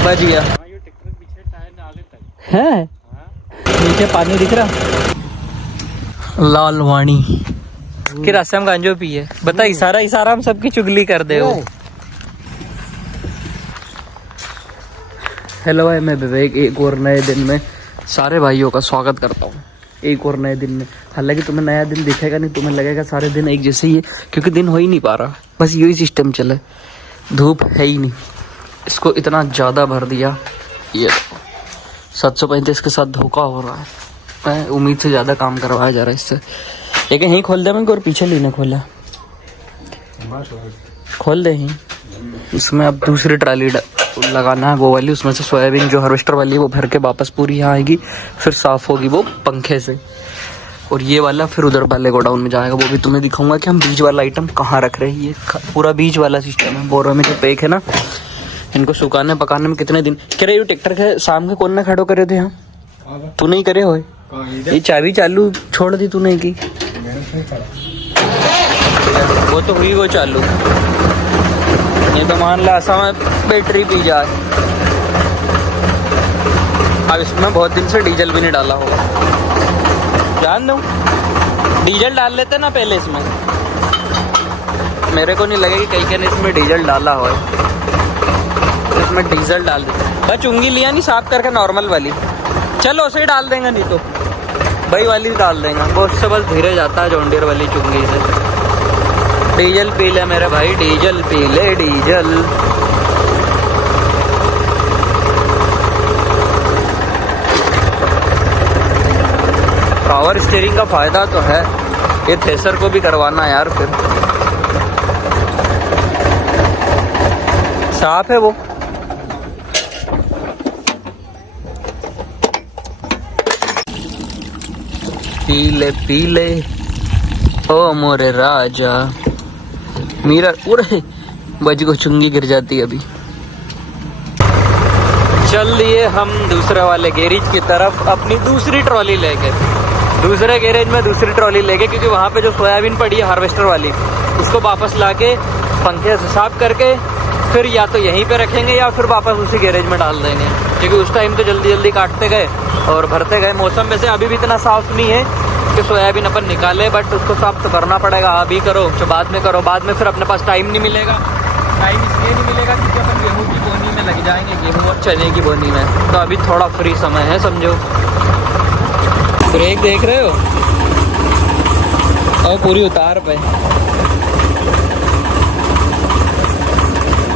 बच गया है। नीचे पानी दिख रहा। लाल वाणी के रास्ते में गांजो पिए। बता इशारा हम सबकी चुगली कर दे हो। हेलो भाई, मैं विवेक एक और नए दिन में सारे भाइयों का स्वागत करता हूँ। एक और नए दिन में, हालांकि तुम्हें नया दिन दिखेगा नहीं, तुम्हें लगेगा सारे दिन एक जैसे ही है, क्योंकि दिन हो ही नहीं पा रहा। बस यही सिस्टम चले, धूप है ही नहीं। इसको इतना ज़्यादा भर दिया, ये 735 के साथ धोखा हो रहा है। उम्मीद से ज़्यादा काम करवाया जा रहा है इससे। लेकिन यहीं खोल दे मैं, और पीछे लेने खोला खोल दे ही। इसमें अब दूसरी ट्राली लगाना है, वो वाली। उसमें से सोयाबीन जो हार्वेस्टर वाली है वो भर के वापस पूरी यहाँ आएगी, फिर साफ होगी वो पंखे से। और ये वाला फिर उधर वाले गोडाउन में जाएगा। वो भी तुम्हें दिखाऊंगा कि हम बीज वाला आइटम कहाँ रख रहे हैं। ये पूरा बीज वाला सिस्टम है। बोरों में जो पैक है ना, इनको सुखाने पकाने में कितने दिन। कह रहे ट्रैक्टर के सामने कौन ने खड़ो करे थे यहाँ? तू नहीं करे हो? ये चाबी चालू छोड़ दी तूने की? वो तो हुई वो चालू। ये तो मान ला ऐसा में बैटरी पी जाए। अब इसमें बहुत दिन से डीजल भी नहीं डाला होगा। जान दो, डीजल डाल लेते ना पहले इसमें। मेरे को नहीं लगे कि कहीं ने इसमें डीजल डाला हो। इसमें डीजल डाल देते। बस चुंगी लिया नहीं साफ करके, नॉर्मल वाली। चलो उसे ही डाल देंगे, नहीं तो भाई वाली डाल देंगे। वो उससे बस धीरे जाता है जॉन्डियर वाली चुंगी से। डीजल पी ले मेरे भाई, डीजल पी ले, डीजल। पावर स्टीयरिंग का फायदा तो है। ये थ्रेसर को भी करवाना यार, फिर साफ है वो। पी ले ओ मोरे राजा। मीरा पूरे बज को चुंगी गिर जाती है। अभी चल लिए हम दूसरे वाले गैरेज की तरफ अपनी दूसरी ट्रॉली लेके। दूसरे गैरेज में दूसरी ट्रॉली लेके, क्योंकि वहाँ पे जो सोयाबीन पड़ी है हार्वेस्टर वाली, उसको वापस लाके पंखे से साफ करके फिर या तो यहीं पे रखेंगे या फिर वापस उसी गैरेज में डाल देंगे। क्योंकि उस टाइम तो जल्दी जल्दी काटते गए और भरते गए। मौसम वैसे अभी भी इतना साफ नहीं है कि सोयाबीन अपन निकाले, बट उसको साफ तो करना पड़ेगा। अभी करो जो बाद में करो, बाद में फिर अपने पास टाइम नहीं मिलेगा। टाइम इसलिए नहीं मिलेगा क्योंकि अपन गेहूँ की बोनी में लग जाएंगे, गेहूँ और चने की बोनी में। तो अभी थोड़ा फ्री समय है समझो। ब्रेक देख रहे हो? और पूरी उतार पे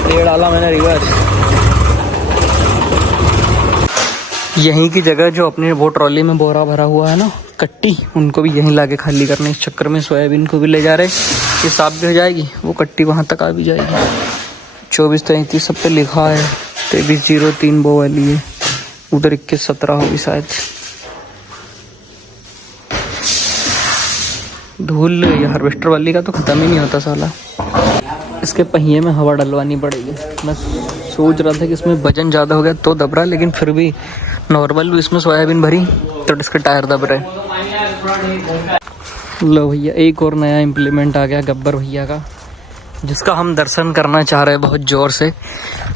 ये डाला मैंने रिवर्स। यहीं की जगह जो अपनी वो ट्रॉली में बोरा भरा हुआ है ना, कट्टी, उनको भी यहीं लाके खाली करने। इस चक्कर में सोयाबीन को भी ले जा रहे। ये साफ भी हो जाएगी, वो कट्टी वहाँ तक आ भी जाएगी। 24-33 सब पे लिखा है। 2303 वो वाली है। उधर 2117 होगी शायद। धूल ये हार्वेस्टर वाली का तो खत्म ही नहीं होता साला। इसके पहिए में हवा डलवानी पड़ेगी। मैं सोच रहा था कि इसमें वजन ज़्यादा हो गया तो दब रहा, लेकिन फिर भी नॉर्मल भी इसमें सोयाबीन भरी तो इसके टायर दब रहे। लो भैया, एक और नया इम्प्लीमेंट आ गया गब्बर भैया का, जिसका हम दर्शन करना चाह रहे हैं बहुत ज़ोर से,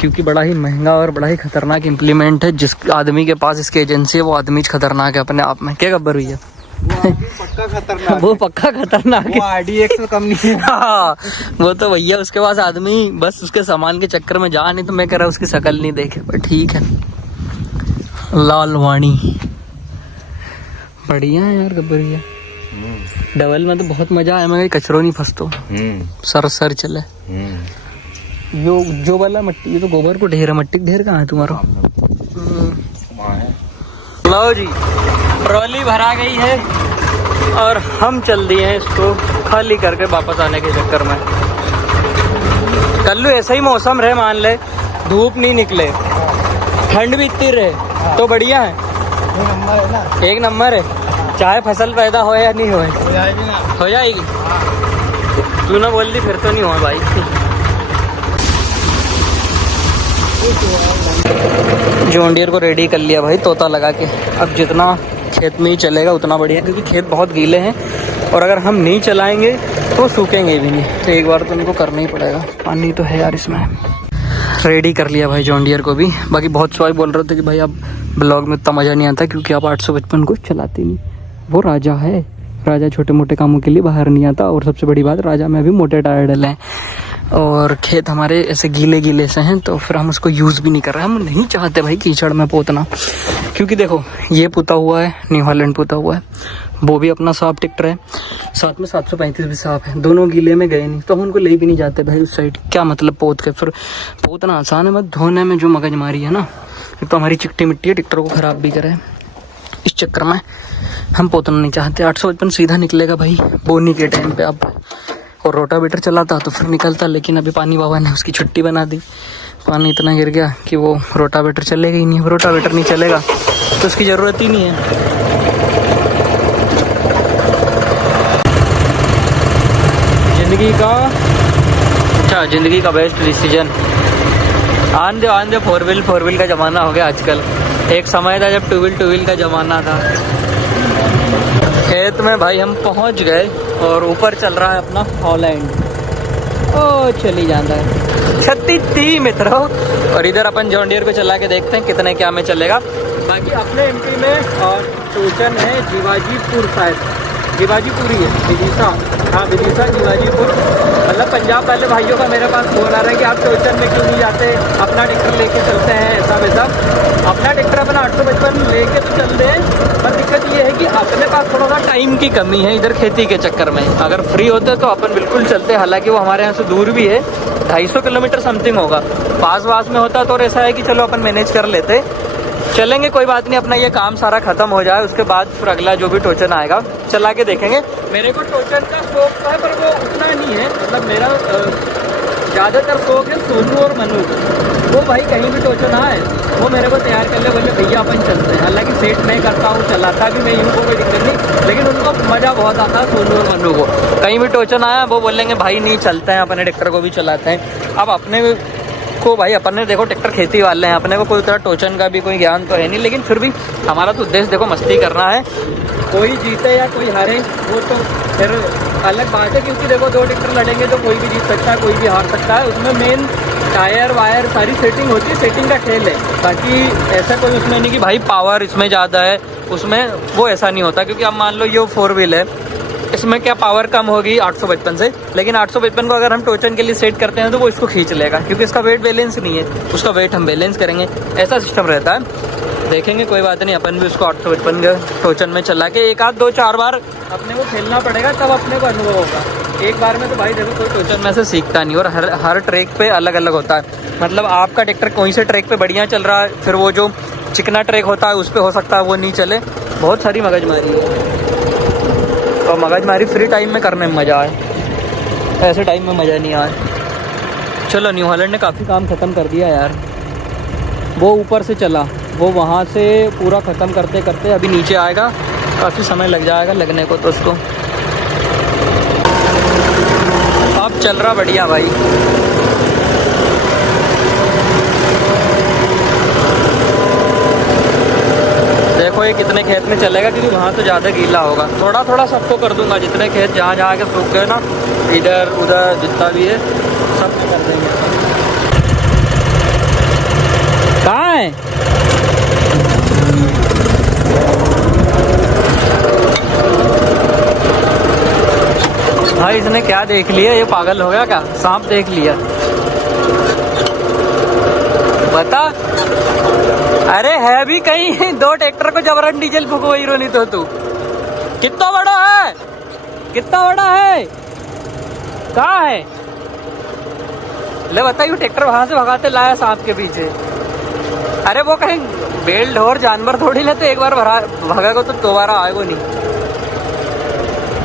क्योंकि बड़ा ही महंगा और बड़ा ही खतरनाक इम्प्लीमेंट है। जिस आदमी के पास इसकी एजेंसी है वो आदमी खतरनाक है अपने आप में। क्या गब्बर भैया? पक्का खतरनाक। वो पक्का खतरनाक है। RDX से कम नहीं है। हाँ, वो तो भैया उसके पास आदमी बस उसके सामान के चक्कर में जा, नहीं तो मैं कह रहा उसकी शक्ल नहीं देखे। पर ठीक है। लाल वाणी बढ़िया है यार गब्बर भैया। डबल में तो बहुत मजा आया। मैं कचरो नहीं फंसतो, सर चले। जो वाला मट्टी, ये तो गोबर को ढेर है, मट्टी ढेर कहाँ है तुम्हारा? लो जी, ट्रॉली भरा गई है और हम चल दिए हैं इसको खाली करके वापस आने के चक्कर में। कल ऐसा ही मौसम रहे, मान ले धूप नहीं निकले, ठंड भी इतनी रहे तो बढ़िया है। एक नंबर है। चाहे फसल पैदा हो या नहीं हो जाएगी। तू ना बोल दी फिर तो नहीं हो भाई। जॉन्डियर को रेडी कर लिया भाई तोता लगा के। अब जितना खेत में ही चलेगा उतना बढ़िया, क्योंकि खेत बहुत गीले हैं और अगर हम नहीं चलाएंगे तो सूखेंगे भी नहीं। तो एक बार तो उनको करना ही पड़ेगा। पानी तो है यार इसमें। रेडी कर लिया भाई जॉन डियर को भी। बाकी बहुत स्वाई बोल रहे थे कि भाई अब ब्लॉग में उतना मज़ा नहीं आता क्योंकि आप 855 को चलाते नहीं। वो राजा है, राजा छोटे मोटे कामों के लिए बाहर नहीं आता। और सबसे बड़ी बात, राजा में भी मोटे टायर डले हैं और खेत हमारे ऐसे गीले गीले से हैं, तो फिर हम उसको यूज़ भी नहीं कर रहे। हम नहीं चाहते भाई कीचड़ में पोतना, क्योंकि देखो ये पुता हुआ है, न्यू हॉलैंड पुता हुआ है, वो भी अपना साफ ट्रैक्टर है, साथ में 735 भी साफ है, दोनों गीले में गए नहीं तो हम उनको ले भी नहीं जाते भाई उस साइड। क्या मतलब पोत के, फिर पोतना आसान है, मत धोने में जो मगजमारी है ना, एक तो हमारी चिकटी मिट्टी है, ट्रैक्टर को ख़राब भी करे। इस चक्कर में हम पोतना नहीं चाहते। 855 सीधा निकलेगा भाई बोनी के टाइम पे अब। और रोटावेटर चलाता तो फिर निकलता, लेकिन अभी पानी बाबा ने उसकी छुट्टी बना दी। पानी इतना गिर गया कि वो रोटावेटर चलेगा ही नहीं। रोटावेटर नहीं चलेगा तो उसकी ज़रूरत ही नहीं है। ज़िंदगी का बेस्ट डिसीजन आन दे। फोर व्हील का ज़माना हो गया आजकल। एक समय था जब टू व्हील का ज़माना था। खेत में भाई हम पहुंच गए और ऊपर चल रहा है अपना हॉलैंड। ओ चली जाता है 36 मित्रों। और इधर अपन जॉन डियर को चला के देखते हैं कितने क्या में चलेगा। बाकी अपने एमपी में टोचन है जीवाजीपुर, शायद जीवाजीपुर ही है, विदिशा, हाँ विदिशा जीवाजीपुर। मतलब पंजाब वाले भाइयों का मेरे पास फोन आ रहा है कि आप टोचन में क्यों नहीं जाते, अपना ट्रैक्टर लेके चलते हैं, ऐसा वैसा। अपना ट्रैक्टर अपना 855 लेके तो चलते हैं, पर दिक्कत ये है कि अपने पास थोड़ा सा टाइम की कमी है इधर खेती के चक्कर में। अगर फ्री होते तो अपन बिल्कुल चलते, हालांकि वो हमारे यहाँ से दूर भी है, 250 किलोमीटर समथिंग होगा। पास में होता तो ऐसा है कि चलो अपन मैनेज कर लेते, चलेंगे, कोई बात नहीं। अपना ये काम सारा खत्म हो जाए उसके बाद फिर अगला जो भी टोचन आएगा चला के देखेंगे। मेरे को टोचन का शौक है पर वो उतना नहीं है, मतलब मेरा ज़्यादातर शौक है सोनू और मनु। वो भाई कहीं भी टोचन आए वो मेरे को तैयार कर ले, बोले भैया अपन चलते हैं। हालांकि सेट मैं करता हूँ, चलाता भी मैं यूँ को कोई दिक्कत नहीं, लेकिन उनको मज़ा बहुत आता है सोनू और मनु को। कहीं भी टोचन आया वो बोलेंगे भाई नहीं चलते हैं, अपने ट्रैक्टर को भी चलाते हैं। अब अपने को भाई अपन ने देखो ट्रैक्टर खेती वाले हैं, अपने को कोई तरह टोचन का भी कोई ज्ञान तो है नहीं, लेकिन फिर भी हमारा तो उद्देश्य देखो मस्ती करना है। कोई जीते या कोई हारे वो तो फिर अलग बात है, क्योंकि देखो 2 ट्रैक्टर लड़ेंगे तो कोई भी जीत सकता है, कोई भी हार सकता है। उसमें मेन टायर वायर सारी सेटिंग होती है, सेटिंग का खेल है। बाकी ऐसा कोई उसमें नहीं कि भाई पावर इसमें ज़्यादा है उसमें, वो ऐसा नहीं होता। क्योंकि अब मान लो ये 4 व्हील है, इसमें क्या पावर कम होगी 855 से, लेकिन 855 को अगर हम टोचन के लिए सेट करते हैं तो वो इसको खींच लेगा, क्योंकि इसका वेट बैलेंस नहीं है, उसका वेट हम बैलेंस करेंगे, ऐसा सिस्टम रहता है। देखेंगे, कोई बात नहीं, अपन भी उसको 855 के टोचन में चला के 1 आध 2 4 बार अपने को खेलना पड़ेगा, तब अपने को अनुभव होगा। एक बार में तो भाई देखो कोई टोचन में से सीखता नहीं, और हर ट्रैक पे अलग अलग होता है। मतलब आपका ट्रैक्टर कोई से ट्रैक पे बढ़िया चल रहा है, फिर वो जो चिकना ट्रैक होता है उस पर हो सकता है वो नहीं चले। बहुत सारी मगजमारी है, और मगजमारी फ्री टाइम में करने में मज़ा आए, ऐसे टाइम में मज़ा नहीं आए। चलो न्यू हॉलैंड ने काफ़ी काम ख़त्म कर दिया यार। वो ऊपर से चला, वो वहाँ से पूरा ख़त्म करते करते अभी नीचे आएगा, काफ़ी समय लग जाएगा लगने को तो उसको। अब चल रहा बढ़िया भाई। देखो ये कितने खेत में चलेगा, क्योंकि वहाँ तो ज़्यादा गीला होगा। थोड़ा थोड़ा सबको कर दूंगा, जितने खेत जहाँ जहाँ के सूख गए ना, इधर उधर जितना भी है सब कर देंगे। कहाँ है भाई? इसने क्या देख लिया, ये पागल हो गया क्या? सांप देख लिया बता। अरे है भी कहीं 2 ट्रैक्टर को जबरन डीजल फूको ही रोनी तो तू। कितना बड़ा है, कितना बड़ा है, कहाँ है? ले बताइए, ट्रैक्टर वहां से भगाते लाया सांप के पीछे। अरे वो कहीं बेल ढोर जानवर थोड़ी ले, तो एक बार भगा तो दोबारा आएगा नहीं।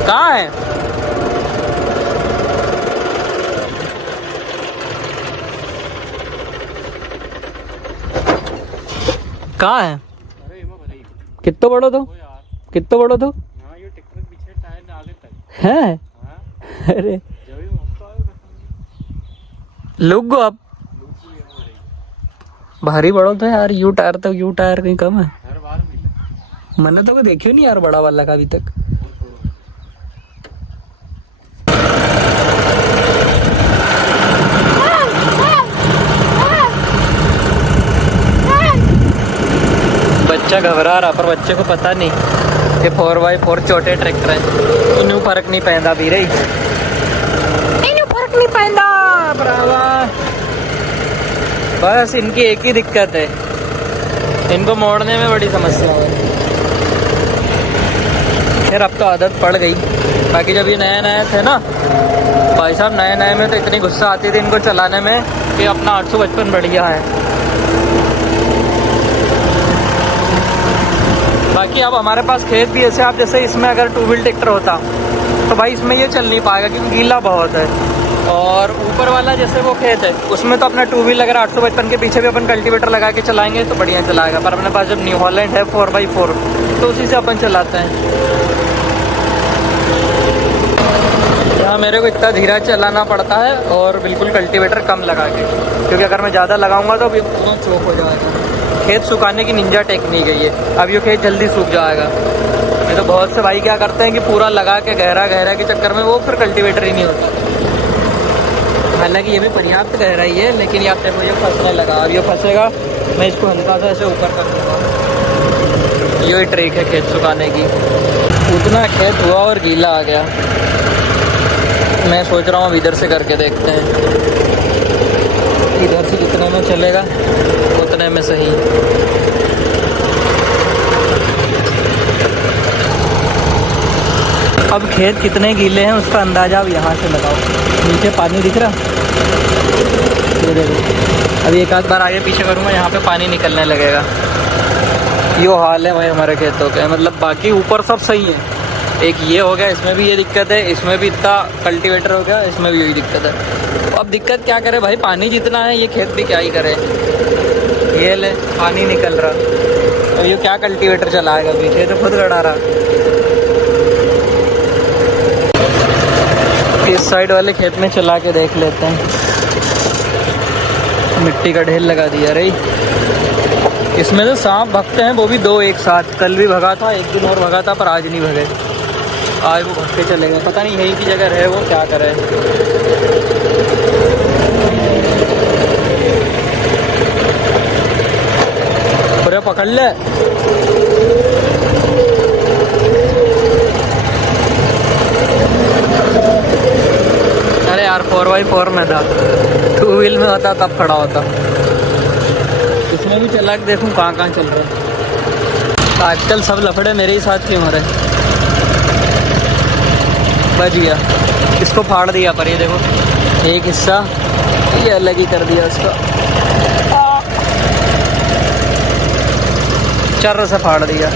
कहाँ है? कहाँ है? कितना बड़ा तो, कितना बड़ा तो है? अरे लुक गो अब भारी बड़ा तो यार। यू टायर कहीं कम है। मैंने तो कोई देखियो नहीं यार बड़ा वाला का अभी तक। बच्चा घबरा रहा, पर बच्चे को पता नहीं कि 4x4 छोटे ट्रैक्टर हैं। इन्हें फर्क नहीं पैदा वीरे, इन्हें फर्क नहीं पैदा भरावा। बस इनकी एक ही दिक्कत है, इनको मोड़ने में बड़ी समस्या है। खैर अब तो आदत पड़ गई। बाकी जब ये नया नया थे ना भाई साहब, नए नए में तो इतनी गुस्सा आती थी इनको चलाने में कि अपना 855 बढ़िया है। बाकी अब हमारे पास खेत भी ऐसे, आप जैसे इसमें अगर 2 व्हील ट्रैक्टर होता तो भाई इसमें ये चल नहीं पाएगा क्योंकि गीला बहुत है। और ऊपर वाला जैसे वो खेत है उसमें तो अपना 2 व्हील अगर 855 के पीछे भी अपन कल्टीवेटर लगा के चलाएंगे तो बढ़िया चलाएगा। पर अपने पास जब न्यू हॉलैंड है 4x4 तो उसी से अपन चलाते हैं। यहाँ मेरे को इतना धीरा चलाना पड़ता है और बिल्कुल कल्टीवेटर कम लगा के, क्योंकि अगर मैं ज़्यादा लगाऊंगा तो पूरा चौक हो जाएगा। खेत सुखाने की निंजा टेक्निक है ये, अब ये खेत जल्दी सूख जाएगा। नहीं तो बहुत से भाई क्या करते हैं कि पूरा लगा के गहरा गहरा के चक्कर में वो फिर कल्टीवेटर ही नहीं होता। हालांकि ये भी पर्याप्त गहराई है, लेकिन यहाँ पे मुझे फंसने लगा। अब ये फंसेगा, मैं इसको हल्का सा ऐसे ऊपर कर दूँगा। यही ट्रिक है खेत सुखाने की। उतना खेत हुआ और गीला आ गया। मैं सोच रहा हूँ अब इधर से करके देखते हैं, इधर से कितने में चलेगा उतने में सही। अब खेत कितने गीले हैं उसका अंदाज़ा अब यहाँ से लगाओ। नीचे पानी दिख रहा, ये देखो। अभी एक आध बार आगे पीछे करूँगा, यहाँ पे पानी निकलने लगेगा। यो हाल है भाई हमारे खेतों के, मतलब बाकी ऊपर सब सही है। एक ये हो गया, इसमें भी ये दिक्कत है, इसमें भी इतना कल्टीवेटर हो गया, इसमें भी यही दिक्कत है। तो अब दिक्कत क्या करे भाई, पानी जितना है ये खेत भी क्या ही करे। ये ले पानी निकल रहा, अब ये क्या कल्टीवेटर चलाएगा पीछे, तो खुद लड़ा रहा। इस साइड वाले खेत में चला के देख लेते हैं। मिट्टी का ढेर लगा दिया रे। इसमें तो सांप भगते हैं, वो भी 2 एक साथ। कल भी भगा था, एक दिन और भगा था, पर आज नहीं भगे। आज वो भग के चले गए, पता नहीं यही की जगह है वो क्या करे। पूरे पकड़ ले। अरे यार 4x4 में था, 2 व्हील में होता तब खड़ा होता। इसमें भी चला के देखूं कहाँ कहाँ चल रहा है। आजकल सब लफड़े मेरे ही साथ क्यों हो रहे। बच गया, इसको फाड़ दिया, पर ये देखो एक हिस्सा ये अलग ही कर दिया उसको, चर्र से फाड़ दिया।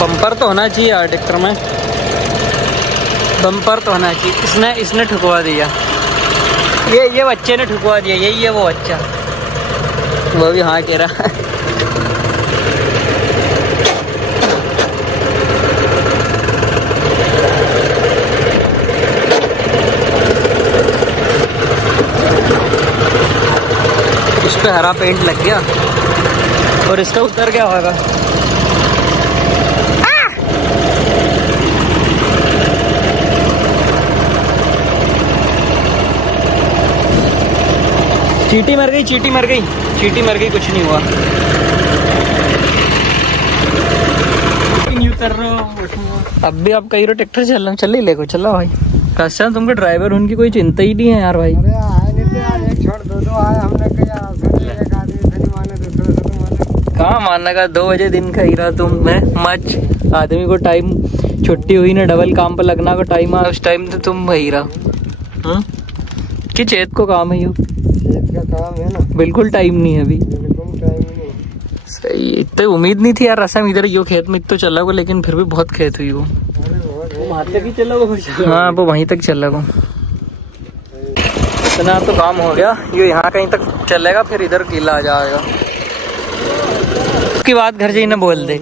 बम्पर तो होना चाहिए यार ट्रैक्टर में, बम्पर तो होना चाहिए। इसने ठुकवा दिया, ये बच्चे ने ठुकवा दिया। यही है वो बच्चा, वो भी हाँ कह रहा है। इस पे हरा पेंट लग गया और इसका उतर क्या होगा। चींटी मर गई, चींटी मर गई, चींटी मर गई, कुछ नहीं हुआ। उतर रहा हूँ अब भी। आप कहीं ट्रैक्टर चल चल ही ले को चला भाई। कश्यप तुमको ड्राइवर उनकी कोई चिंता ही नहीं है यार भाई। कहाँ मानने का, 2 बजे दिन का ही रहा तुम। मैं मच आदमी को टाइम छुट्टी हुई ना, डबल काम पर लगना को टाइम आ, उस टाइम तो तुम वही रहा कि चेत को काम है। यू का काम है ना, बिल्कुल टाइम नहीं है अभी। बिल्कुल टाइम नहीं। सही, इतनी उम्मीद नहीं थी यार रसम इधर यो खेत में तो चला गो, लेकिन फिर भी बहुत खेत हुई वो। हाँ वो वहीं तक चला गो। इतना तो काम हो गया, ये यहाँ कहीं तक चलेगा, फिर इधर किला आ जाएगा। उसकी बात घर जाइए ना बोल दे।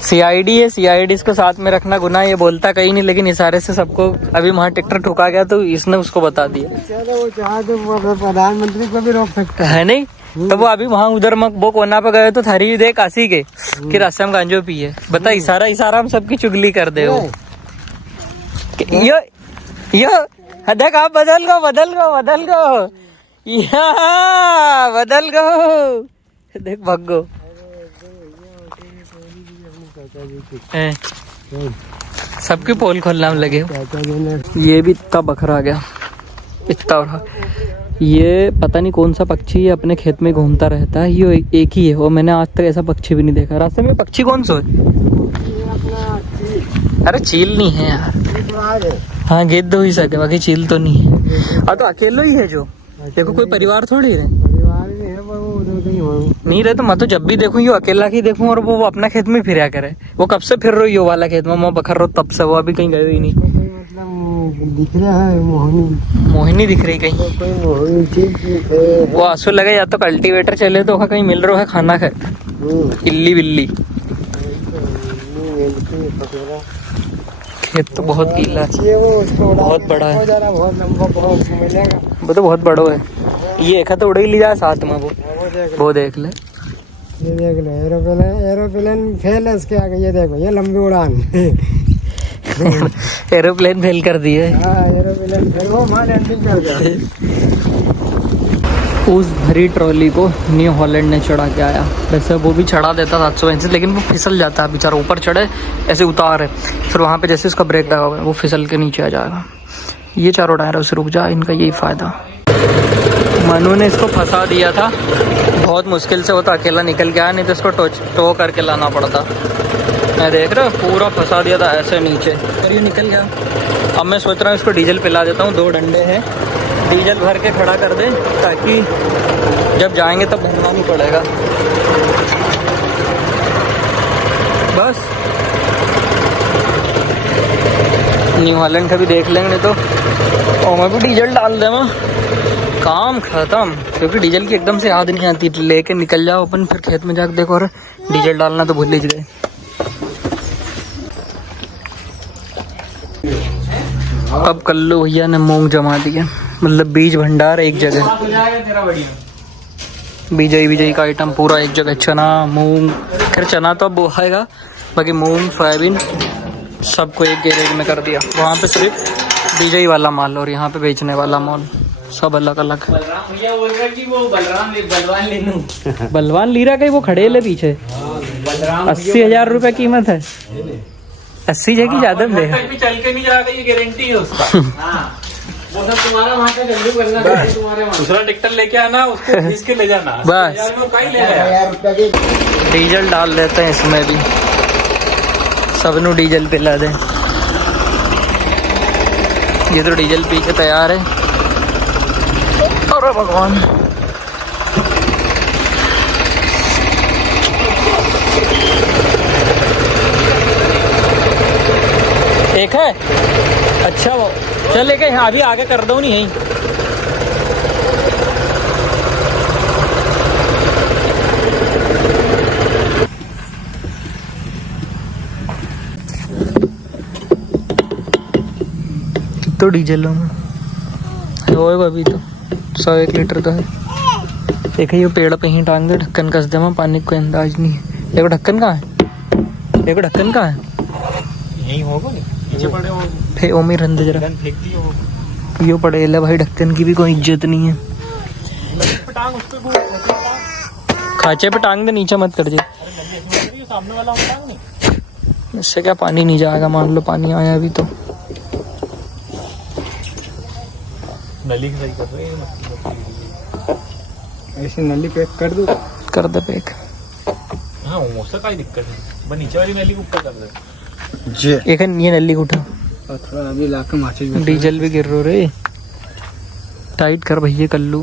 CID है, CID इसको साथ में रखना गुनाह, ये बोलता कहीं नहीं, लेकिन इशारे से सबको। अभी वहाँ ट्रैक्टर ठुका गया तो इसने उसको बता दिया। वो चाहे तो प्रधानमंत्री को भी रोक सकता है नहीं, तो वो अभी वहाँ उधर वो कोना पे गए तो थारी दे काशी के कि रसम गांजो पिए। बता इशारा इशारा हम सबकी चुगली कर दे। वो यो देख आप बदल गो या बदल गो, देख भाग गो। सबकी पोल खोलना में लगे हो। ये भी इतना बकरा आ गया, इतना बड़ा। ये पता नहीं कौन सा पक्षी है, अपने खेत में घूमता रहता है। ये एक ही है, और मैंने आज तक ऐसा पक्षी भी नहीं देखा। रास्ते में पक्षी कौन सा है? अरे चील नहीं है यार। हाँ गिद्ध हो ही सके, बाकी चील तो नहीं है। और तो अकेलो ही है जो, देखो कोई परिवार थोड़ी है। नहीं रहे तो मैं तो जब भी देखूं यो अकेला ही देखूं, और वो अपना खेत में फिरा करे। वो कब से फिर रही हो वाला खेत में, मैं बखर रहा हूँ तब से, वो अभी कहीं गए ही नहीं। दिख रहा है मोहिनी दिख रही कहीं। वो आंसू लगे, या तो कल्टीवेटर चले तो कहीं मिल रहा है खाना खाए। इल्ली बिल्ली। खेत तो बहुत गीला है, बहुत बड़ा है। वो तो बहुत बड़ा है। ये एक तो उड़ ही लिया साथ में। वो देख ले, ये देख लो, एरोप्लेन फेल है इसके आगे। ये देखो, ये लंबी उड़ान। एरोप्लेन फेल कर दिए। एरोप्लेन फेल, वो वहाँ लैंडिंग कर गया। उस भरी ट्रॉली को न्यू हॉलैंड ने चढ़ा के आया। वैसे वो भी चढ़ा देता 735, लेकिन वो फिसल जाता है बेचारा। ऊपर चढ़े ऐसे उतार है, फिर वहाँ पे जैसे उसका ब्रेक लगा हुआ है, वो फिसल के नीचे आ जाएगा। ये चारों टायर उसे रुक जा, इनका यही फ़ायदा। मनु ने इसको फंसा दिया था बहुत मुश्किल से, वो तो अकेला निकल गया, नहीं तो इसको टो करके लाना पड़ता। मैं देख रहा पूरा फंसा दिया था ऐसे नीचे, फिर ये निकल गया। अब मैं सोच रहा हूँ इसको डीजल पिला देता हूँ। 2 डंडे हैं, डीजल भर के खड़ा कर दे, ताकि जब जाएंगे तब भरना नहीं पड़ेगा। बस न्यू हॉलैंड का भी देख लेंगे, नहीं तो और मैं भी डीजल डाल दे वहाँ, काम खत्म। क्योंकि डीजल की एकदम से याद नहीं आती, लेके निकल जाओ अपन, फिर खेत में जाकर देखो और डीजल डालना तो भूल ही गए। अब कल्लू भैया ने मूंग जमा दिया, मतलब बीज भंडार एक जगह। बीजई का आइटम पूरा एक जगह। चना मूंग, खैर चना तो अब बोएगा, बाकी मूंग सोयाबीन सबको एक गैरेज में कर दिया। वहाँ पे सिर्फ बीजई वाला माल और यहाँ पे बेचने वाला माल सब अलग अलग। बलवान लीरा का वो खड़े ले पीछे। 80,000 रुपए कीमत है। 80 है कि ज्यादा दे? चल के नहीं जाएगा, ये गारंटी है उसका। वो सब तुम्हारा वहाँ का जल्दी करना, तुम्हारे दूसरा ट्रैक्टर लेके आना, उसको खींच के ले जाना। बस डीजल डाल देते हैं इसमें भी, सबनों डीजल पिला दे। ये तो डीजल पी के तैयार है। अरे भगवान, एक है अच्छा। वो चल लेके अभी आगे कर दो नहीं यहीं। तो डीजल होएगा अभी तो 101 लीटर तो है। देखिए ये पेड़ पे ही टांग दे, ढक्कन कस दे, वहाँ पानी कोई अंदाज नहीं है। देखो ढक्कन कहाँ है, देखो ढक्कन कहाँ है, यही होगा पीछे पड़े हो। फे ओमी रंद जरा फेंक दियो। यो पड़े ले भाई, ढक्कन की भी कोई इज्जत नहीं है। टांग उस पे खाचे पे टांग दे, नीचे मत कर दे। सामने वाला टांग नहीं, इससे क्या पानी नहीं जाएगा, मान लो पानी आया अभी तो। नली सही कर रहे हैं, ऐसे नली पैक कर दो, कर दे पैक। हाँ उससे कोई दिक्कत नहीं, बस नीचे वाली नली को ऊपर कर दे। जे एक ये नली को उठा, और थोड़ा अभी लाके माचिस डीजल भी गिर रो रे। टाइट कर भैया कल्लू।